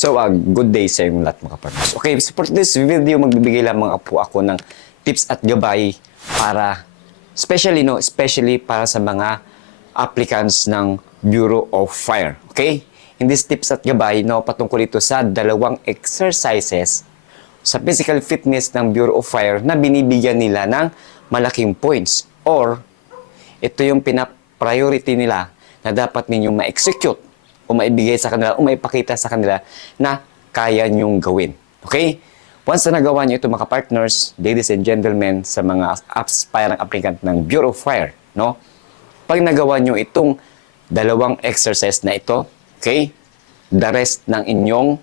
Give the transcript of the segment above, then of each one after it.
So, good day sa inyong lahat mga partners. Okay, so for this video, magbibigay lamang po ako ng tips at gabay para, especially para sa mga applicants ng Bureau of Fire. Okay? In this tips at gabay, patungkol ito sa dalawang exercises sa physical fitness ng Bureau of Fire na binibigyan nila ng malaking points or ito yung pina-priority nila na dapat ninyong ma-execute o maibigay sa kanila o maipakita sa kanila na kaya nyong gawin. Okay? Once na nagawa nyo ito mga partners, ladies and gentlemen, sa mga aspiring applicant ng Bureau of Fire, no? Pag nagawa nyo itong dalawang exercise na ito, okay? The rest ng inyong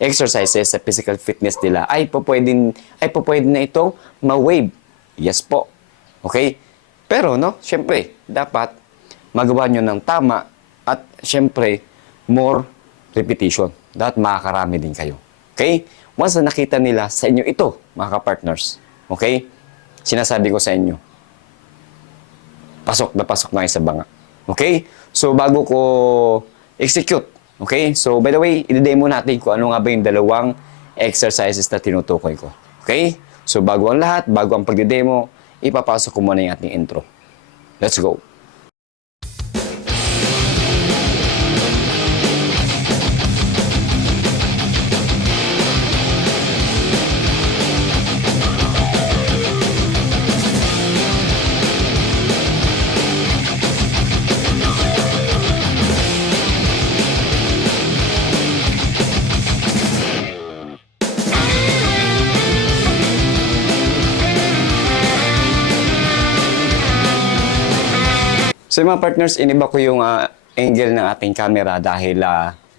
exercises sa physical fitness nila ay pwede na itong ma-wave. Yes po. Okay? Pero, syempre, dapat magawa nyo ng tama at syempre, more repetition. Dapat makakarami din kayo. Okay? Once na nakita nila sa inyo ito, mga ka-partners, okay? Sinasabi ko sa inyo, pasok na kayo sa banga. Okay? So, bago ko execute, okay? So, by the way, i-demo natin kung ano nga ba yung dalawang exercises na tinutukoy ko. Okay? So, bago ang lahat, bago ang pagdidemo, ipapasok ko muna yung ating intro. Let's go! So mga partners, iniba ko yung angle ng ating camera dahil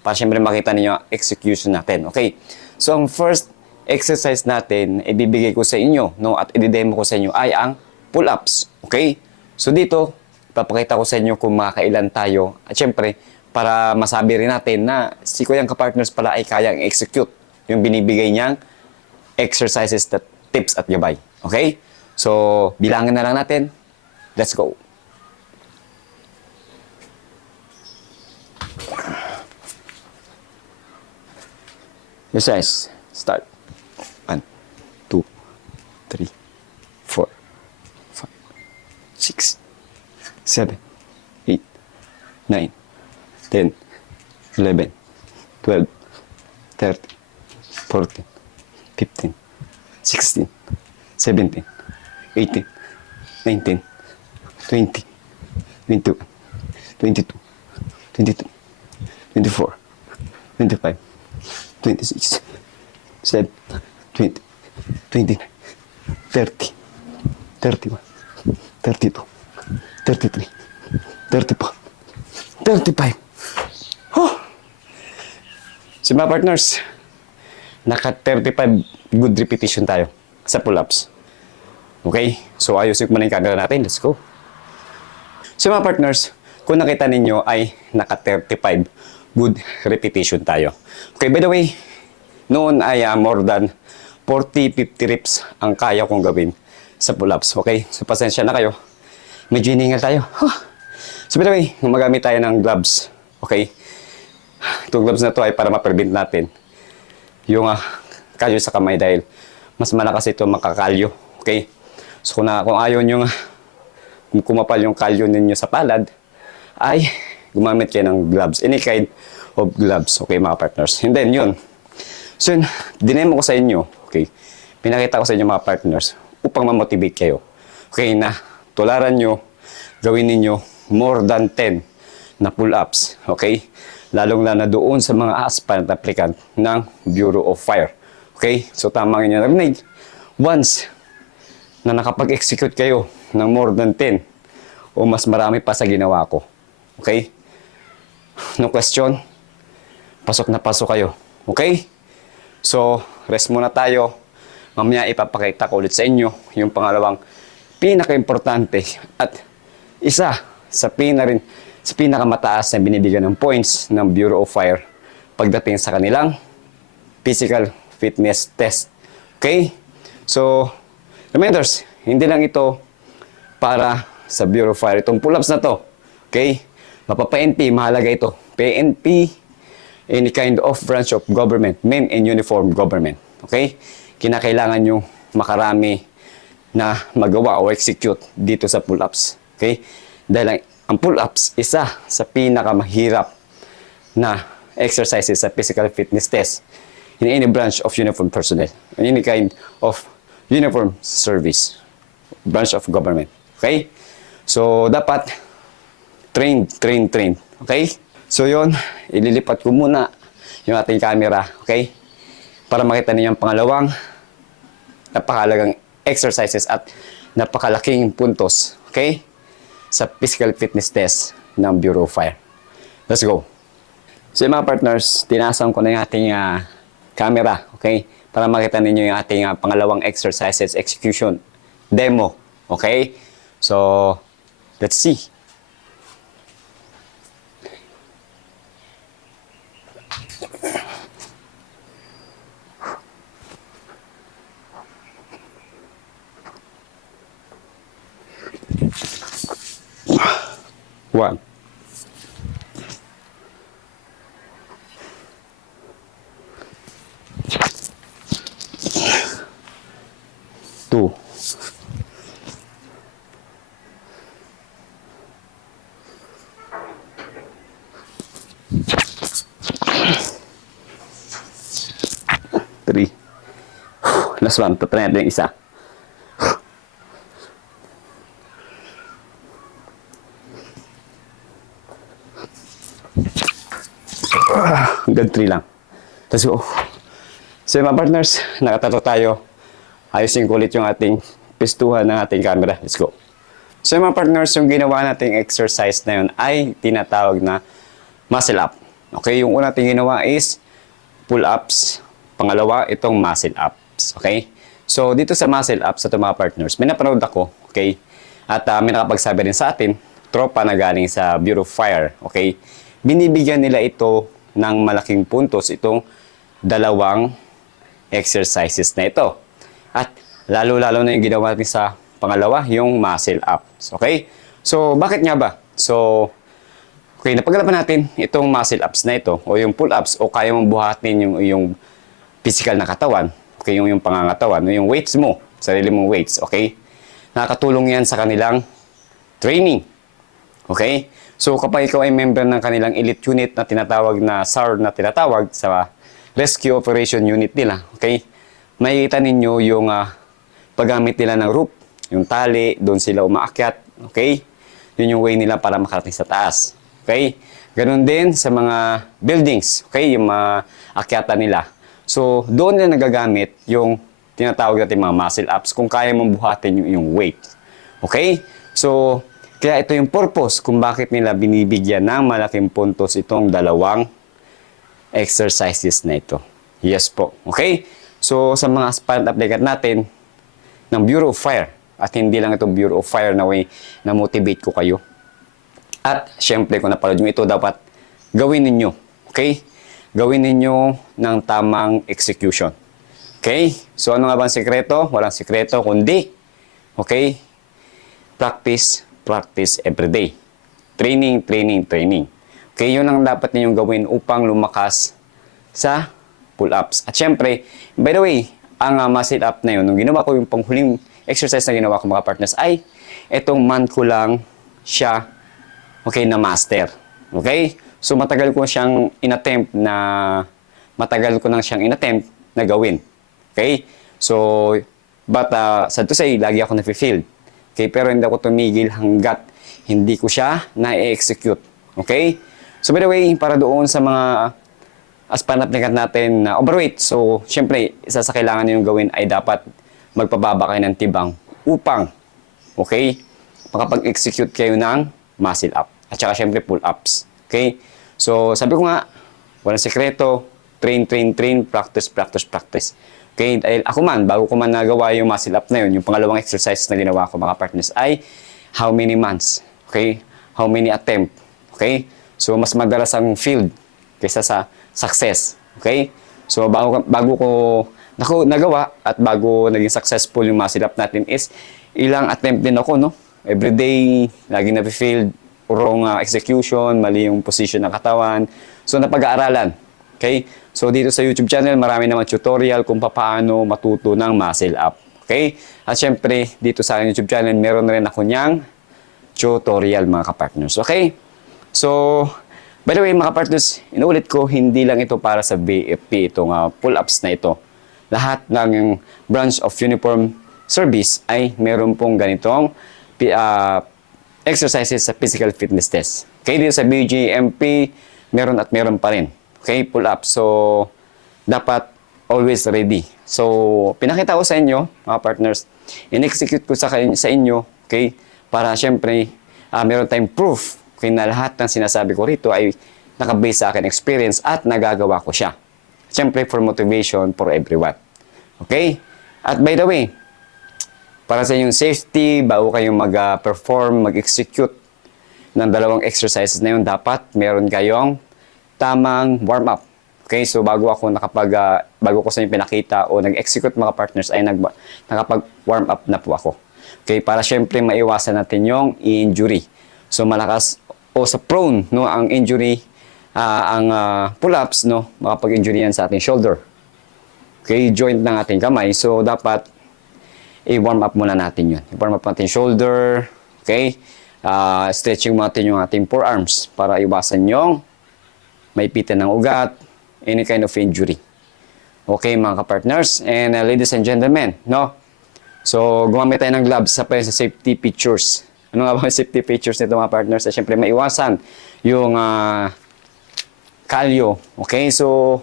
para syempre makita niyo ang execution natin. Okay? So ang first exercise natin, ibibigay ko sa inyo, at i-demo ko sa inyo ay ang pull-ups. Okay? So dito, papakita ko sa inyo kung makakailan tayo. At syempre, para masabi rin natin na si Kuyang ka-partners pala ay kayang execute yung binibigay niyang exercises, tips at gabay. Okay? So, bilangin na lang natin. Let's go! Exercise. Start. 1, 2, 3, 4, 5, 6, 7, 8, 9, 10, 11, 12, 13, 14, 15, 16, 17, 18, 19, 20, 21, 22, 23, 24, 25, 26, 7, 20, 29, 30, 31, 32, 33, 34, 35. Oh! So mga partners, naka 35 good repetition tayo sa pull-ups. Okay? So ayusin ko muna yung camera natin. Let's go. So mga partners, kung nakita ninyo ay naka 35 good repetition tayo. Okay, by the way, noon ay more than 40-50 reps ang kaya kong gawin sa pull-ups. Okay, so pasensya na kayo. Medyo hiningal tayo. So by the way, magamit tayo ng gloves. Okay, itong gloves na to ay para ma-prevent natin yung kalyo sa kamay dahil mas malakas ito makakalyo. Okay, so kung ayaw nyo kumapal yung kalyo ninyo sa palad, ay gumamit kayo ng gloves. Any kind of gloves. Okay, mga partners. And then, yun. So, yun, dinemo ko sa inyo. Okay. Pinakita ko sa inyo, mga partners, upang ma-motivate kayo. Okay, na tularan nyo, gawin ninyo more than 10 na pull-ups. Okay? Lalong-lalo na doon sa mga aspirant applicant ng Bureau of Fire. Okay? So, tama nga nyo narinig. Once na nakapag-execute kayo ng more than 10 o mas marami pa sa ginawa ko. Okay? No question? Pasok na pasok kayo. Okay? So, rest muna tayo. Mamaya ipapakita ko ulit sa inyo yung pangalawang pinaka-importante at isa sa pinakamataas na binibigyan ng points ng Bureau of Fire pagdating sa kanilang physical fitness test. Okay? So, reminders, hindi lang ito para sa Bureau of Fire. Itong pull-ups na to, okay? Mapa-PNP, mahalaga ito. PNP any kind of branch of government, men in uniform government. Okay? Kinakailangan nyo makarami na magawa o execute dito sa pull-ups. Okay? Dahil ang pull-ups, isa sa pinakamahirap na exercises sa physical fitness test in any branch of uniform personnel, in any kind of uniform service, branch of government. Okay? So, dapat train. Okay? So, yon, ililipat ko muna yung ating camera. Okay? Para makita niyo ang pangalawang napakahalagang exercises at napakalaking puntos. Okay? Sa physical fitness test ng Bureau of Fire. Let's go. So, mga partners, tinasan ko na yung ating camera. Okay? Para makita ninyo yung ating pangalawang exercises execution demo. Okay? So, let's see. One. Two. Three. Last one. Tatry natin yung isa. Hanggang 3 lang. Let's go. So mga partners, nakatato tayo. Ayusin ko ulit yung ating pistuhan ng ating camera. Let's go. So mga partners, yung ginawa nating exercise na yun ay tinatawag na muscle up. Okay, yung una nating ginawa is pull-ups. Pangalawa, itong muscle ups. Okay? So dito sa muscle ups, sa mga partners, may napanood ako. Okay? At may nakapagsabi rin sa atin, tropa na galing sa Bureau of Fire. Okay? Binibigyan nila ito ng malaking puntos, itong dalawang exercises na ito. At lalo-lalo na yung ginawa natin sa pangalawa, yung muscle ups. Okay? So, bakit nga ba? So, okay, napag-alaman natin itong muscle ups na ito, o yung pull-ups, o kaya mong buhatin yung physical na katawan, okay, yung pangangatawan, o yung weights mo, sarili mong weights, okay? Nakakatulong yan sa kanilang training. Okay? So, kapag ikaw ay member ng kanilang elite unit na tinatawag na SAR na tinatawag sa Rescue Operation Unit nila, okay? Makikita ninyo yung paggamit nila ng rope, yung tali, doon sila umaakyat, okay? Yun yung way nila para makarating sa taas, okay? Ganun din sa mga buildings, okay? Yung mga akyatan nila. So, doon nila nagagamit yung tinatawag natin mga muscle ups kung kaya mong buhatin yung weight, okay? So, kaya ito yung purpose kung bakit nila binibigyan ng malaking puntos itong dalawang exercises na ito. Yes po. Okay? So, sa mga aspirant applicant natin ng Bureau of Fire, at hindi lang itong Bureau of Fire na way na motivate ko kayo. At, syempre, kung napanood nyo ito, dapat gawin ninyo. Okay? Gawin ninyo ng tamang execution. Okay? So, ano nga ba ang sikreto? Walang sikreto, kundi, okay? Practice every day. Training. Okay, yun ang dapat ninyong gawin upang lumakas sa pull-ups. At syempre, by the way, ang muscle up na yun, nung ginawa ko yung panghuling exercise na ginawa ko mga partners, ay etong month ko lang siya, okay, na master. Okay? So, matagal ko nang siyang inattempt na gawin. Okay? So, but sad to say, lagi ako na-field. Okay, pero hindi ako tumigil hanggat hindi ko siya na-execute. Okay? So, by the way, para doon sa mga aspirant applicant natin na overweight, so, syempre, isa sa kailangan ninyong gawin ay dapat magpababa kayo ng tibang upang, okay, makapag-execute kayo ng muscle up. At saka, syempre, pull-ups. Okay? So, sabi ko nga, walang sekreto, train, practice. Okay, dahil ako man, bago ko man nagawa yung muscle up na yun, yung pangalawang exercise na ginawa ko mga partners ay how many months, okay? How many attempt, okay? So, mas madalas ang field kaysa sa success, okay? So, bago ko nagawa at bago naging successful yung muscle up natin is ilang attempt din ako, no? Everyday, lagi na-failed, wrong execution, mali yung position ng katawan. So, napag-aaralan. Okay? So dito sa YouTube channel, marami naman tutorial kung paano matuto ng muscle up. Okay? At syempre, dito sa aking YouTube channel, meron rin ako niyang tutorial mga kapartners. Okay? So, by the way mga kapartners, inuulit ko, hindi lang ito para sa BFP, itong pull-ups na ito. Lahat ng branch of uniform service ay meron pong ganitong exercises sa physical fitness test. Okay, dito sa BGMP, meron at meron pa rin. Okay, pull-up. So, dapat always ready. So, pinakita ko sa inyo, mga partners, in-execute ko sa inyo, okay, para syempre, meron tayong proof, okay, na lahat ng sinasabi ko rito ay nakabase sa akin experience at nagagawa ko siya. Syempre, for motivation for everyone. Okay? At by the way, para sa inyong safety, bago kayong mag-perform, mag-execute ng dalawang exercises na yun, dapat meron kayong tamang warm-up. Okay, so bago ko sa inyo pinakita o nag-execute mga partners, ay nakapag-warm up na po ako. Okay, para syempre maiwasan natin yung injury. So malakas o sa prone, no, ang injury, ang pull-ups, no, makapag-injury yan sa ating shoulder. Okay, joint ng ating kamay. So dapat i-warm up muna natin yun. I-warm up natin shoulder, okay? Stretching natin yung ating forearms para iwasan yung maipitan ng ugat, any kind of injury. Okay, mga kapartners and ladies and gentlemen, no? So, gumamit tayo ng gloves sa safety features. Ano nga ba yung safety features nito mga partners? Siyempre, maiwasan yung kalyo. Okay, so,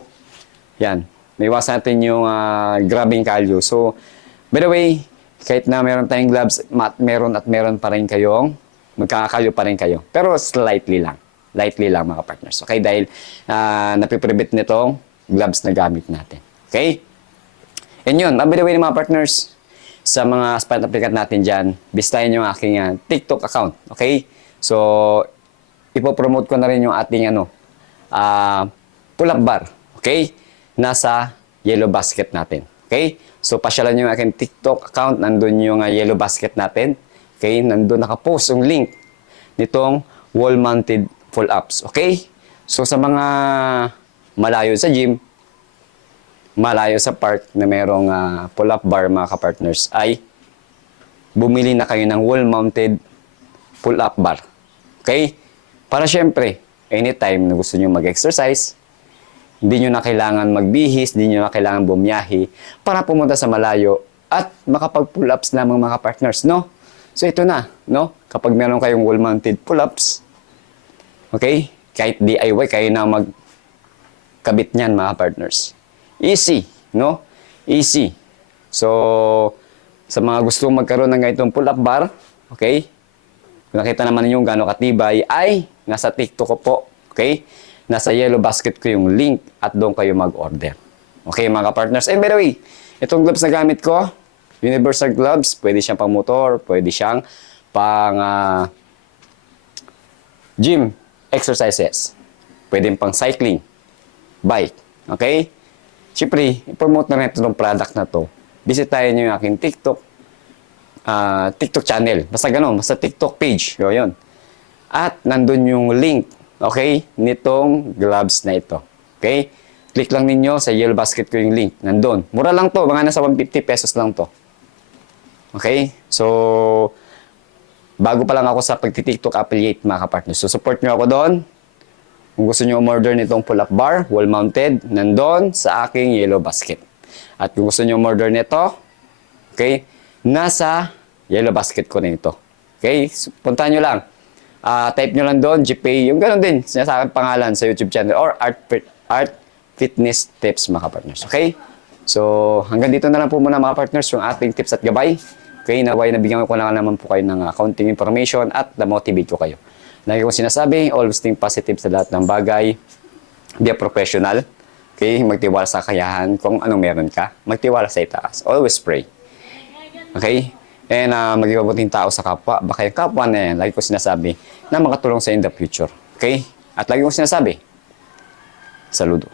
yan. Maiwasan natin yung grabbing kalyo. So, by the way, kahit na meron tayong gloves, meron pa rin kayong, magkakakalyo pa rin kayo. Pero slightly lang. Lightly lang mga partners. Okay, dahil napiprevent nitong gloves na gamit natin. Okay? And yun, by the way mga partners, sa mga aspirant applicant natin dyan, bisitahin yung aking TikTok account. Okay? So, ipopromote ko na rin yung ating pull-up bar. Okay? Nasa yellow basket natin. Okay? So, pasyalan nyo yung aking TikTok account. Nandun yung yellow basket natin. Okay? Nandun nakapost yung link nitong wall-mounted pull-ups. Okay? So, sa mga malayo sa gym, malayo sa park na merong pull-up bar, mga kapartners, ay bumili na kayo ng wall-mounted pull-up bar. Okay? Para syempre, anytime na gusto nyo mag-exercise, hindi nyo na kailangan magbihis, hindi nyo na kailangan bumiyahe para pumunta sa malayo at makapag-pull-ups lamang mga partners, no? So ito na, no? Kapag meron kayong wall-mounted pull-ups, okay? Kahit DIY, kayo na magkabit niyan mga partners. Easy, no? Easy. So, sa mga gustong magkaroon ng ganitong pull-up bar, okay? Nakita naman ninyo gano'ng katibay ay nasa TikTok ko po, okay? Nasa yellow basket ko yung link at doon kayo mag-order. Okay, mga partners. And by the way, itong gloves na gamit ko, universal gloves, pwede siyang pang motor, pwede siyang pang gym exercises. Pwede pang cycling, bike. Okay? Siyempre, i-promote na rin itong product na to. Bisitahin nyo yung aking TikTok channel. Basta ganun, basta TikTok page. Yun. At nandun yung link, okay, nitong gloves na ito. Okay? Click lang ninyo sa yellow basket ko yung link. Nandun. Mura lang to. Mga nasa 150 pesos lang to. Okay? So, bago pa lang ako sa pagti-TikTok affiliate mga kapartners. So, support nyo ako doon. Kung gusto nyo umorder nitong pull-up bar, wall-mounted, nandun sa aking yellow basket. At kung gusto nyo umorder nito, okay, nasa yellow basket ko na ito. Okay? So, puntahan nyo lang. Type nyo lang doon, GPay, yung gano'n din, sinasakang pangalan sa YouTube channel or Art Fitness Tips mga partners. Okay? So, hanggang dito na lang po muna mga partners yung ating tips at gabay. Okay? Naway nabigyan ko lang naman po kayo ng accounting information at na-motivate ko kayo. Lagi kong sinasabi, always think positive sa lahat ng bagay. Be a professional. Okay? Magtiwala sa kakayahan kung anong meron ka. Magtiwala sa itaas. Always pray. Okay? And maging mabuting tao sa kapwa. Baka yung kapwa na yan, lagi ko sinasabi, na makatulong sa in the future. Okay? At lagi ko sinasabi, saludo.